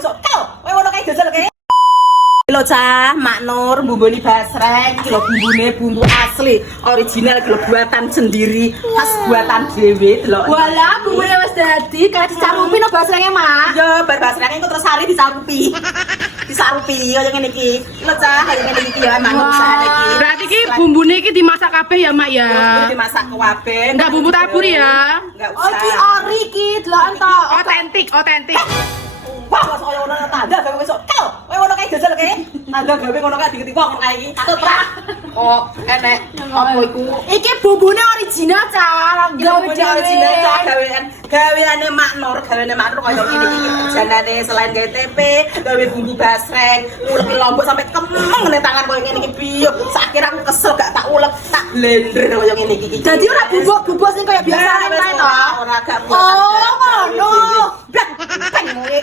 besok kau. Kowe ngono kae gesel kae. Lho Cah, Mak Nur bumbuni basreng iki lho bumbune bumbu asli, original iki lho buatan sendiri, khas buatan dhewe delok. Walah, bumbune wis dadi, kayak dicarupi no basrenge, Mak. Yo, bar basrenge engko terus sari disarupi. Disarupi kaya ngene iki. Lho Cah, kaya ngene iki ya Mak Nur usahane iki. Berarti ki bumbune iki dimasak kabeh ya, Mak ya. Bumbu dimasak kabeh. Enggak bumbu tabur ya. Enggak Oh, iki usah. ori iki, deloken to. Otentik. Wah, kok kaya ngono tanda gawe besok kau. Kowe ngono kae gesel kae. Tanda gawe ngono kae diketi wong kae iki. Takut ra. Kok enek apa iku? Iki bumbune original, Cah. Gawe original Cah gaweane Mak Nur kaya ngene iki. Janane selain gawe tempe, gawe bumbu basreng, nguleki lombok sampai kemeng ning tangan koyo ngene iki piye. Sakira aku kesel gak tak ulek, tak blender koyo ngene iki. Jadi ora bubuk-bubuk sing kaya biasa Wis ae to. ora gak Oh, ngono. Blak, peng mulai.